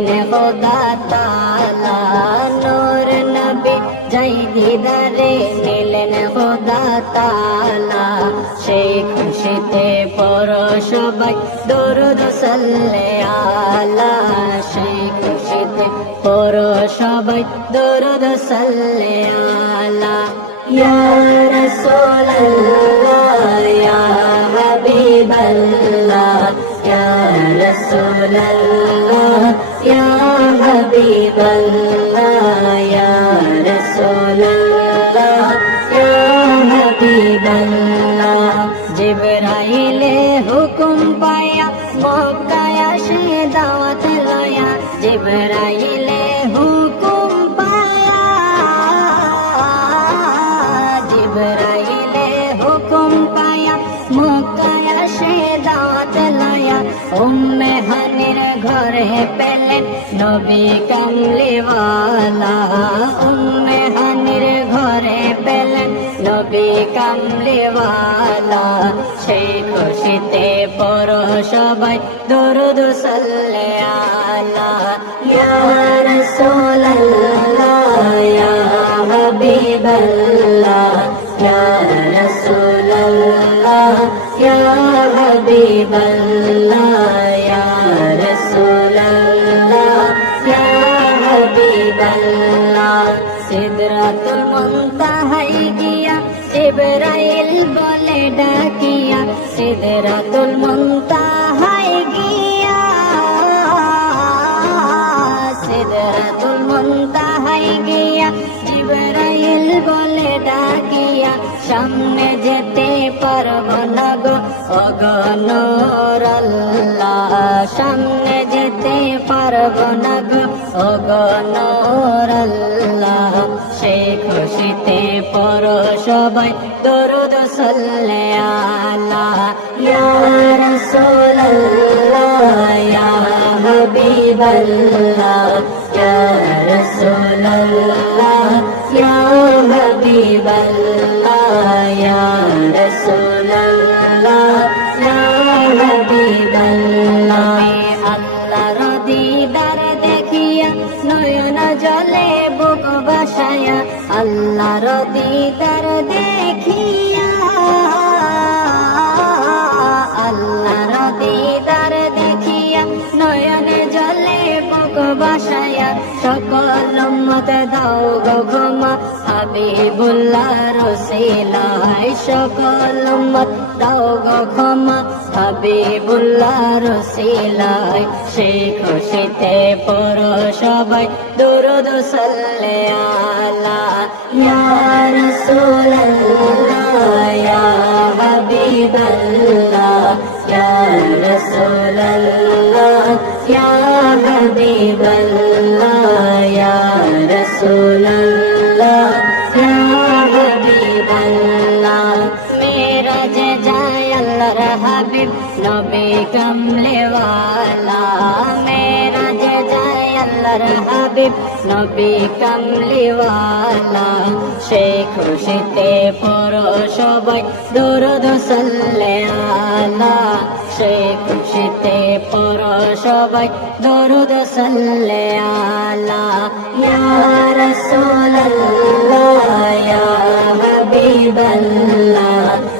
মিলন খোদা তালা নূর নবী জয় দিদারে মিলন খোদা তালা সেই খুশিতে পড়ো সবাই দরুদ সাল্লে আলা। সেই খুশিতে পড়ো সবাই দরুদ সাল্লে আলা। ইয়া রাসূলুল্লাহ, ইয়া হাবিবাল্লাহ, ইয়া রাসূলুল্লাহ। ইয়া হাবিবাল্লাহ ইয়া রাসূলুল্লাহ ইয়া হাবিবাল্লাহ জিবরাইলে হুকুম পায়া মক্কায় আসে দাওয়াত লয়া জিবরাইলে হুকুম পায়া জিবরাইলে হুকুম পায়া মক্কায় আসে দাওয়াত ঘরে পেলেন নবী কামলিওয়ালা, উম্মে হানির ঘরে পেলেন নবী কামলিওয়ালা। সেই খুশিতে পড়ো সবাই দরুদ সাল্লে আলা। ইয়া রাসূলুল্লাহ, ইয়া হাবিবাল্লাহ, ইয়া রাসূলুল্লাহ, ইয়া হাবিবাল্লাহ। সিদরাতুল মুনতাহাই গিয়া ইব্রাইল বলে ডাকিয়া, সিদরাতুল মুনতাহাই গিয়া, সিদরাতুল মুনতাহাই গিয়া ইব্রাইল বলে ডাকিয়া, সামনে যেতে পারব না গো অগনর আল্লাহ, সামনে যেতে পারব না গো অগনর আল্লাহ। সবাই দরুদ সাল্লে আলা। ইয়া রাসূলুল্লাহ, ইয়া হাবিবাল্লাহ, ইয়া রাসূলুল্লাহ, ইয়া হাবিবাল্লাহ, ইয়া রাসূলুল্লাহ, ইয়া হাবিবাল্লাহ। আল্লাহর দিদার দেখিয়া নয়ন জলে বুক বাসায়া আল্লাহর দিদার দেখিয়া, আল্লাহর দিদার দেখিয়া নয়নে জলে পোক বাসায়া সকল মত দাও গো ক্ষমা হাবিবুল্লাহ রসিলায় সকল মত দাও গো ক্ষমা হাবিবুল্লাহ রসিলাই সেই খুশিতে পড়ো সবাই, দুরুদ সাল্লে আলা। ইয়া রাসূলুল্লাহ, ইয়া হাবিবাল্লাহ, ইয়া রাসূলুল্লাহ, ইয়া হাবিবাল্লাহ, ইয়া রাসূলুল্লাহ হাবিব নবী কমলেওয়ালা মেরাজ যায় আল্লাহর হাবিব, নবী কমলেওয়ালা সে খুশিতে পড়ো সবাই, দরুদ সাল্লে আলা। সে খুশিতে পড়ো সবাই, দরুদ সাল্লে আলা। ইয়া রাসূলুল্লাহ, ইয়া হাবিবাল্লাহ।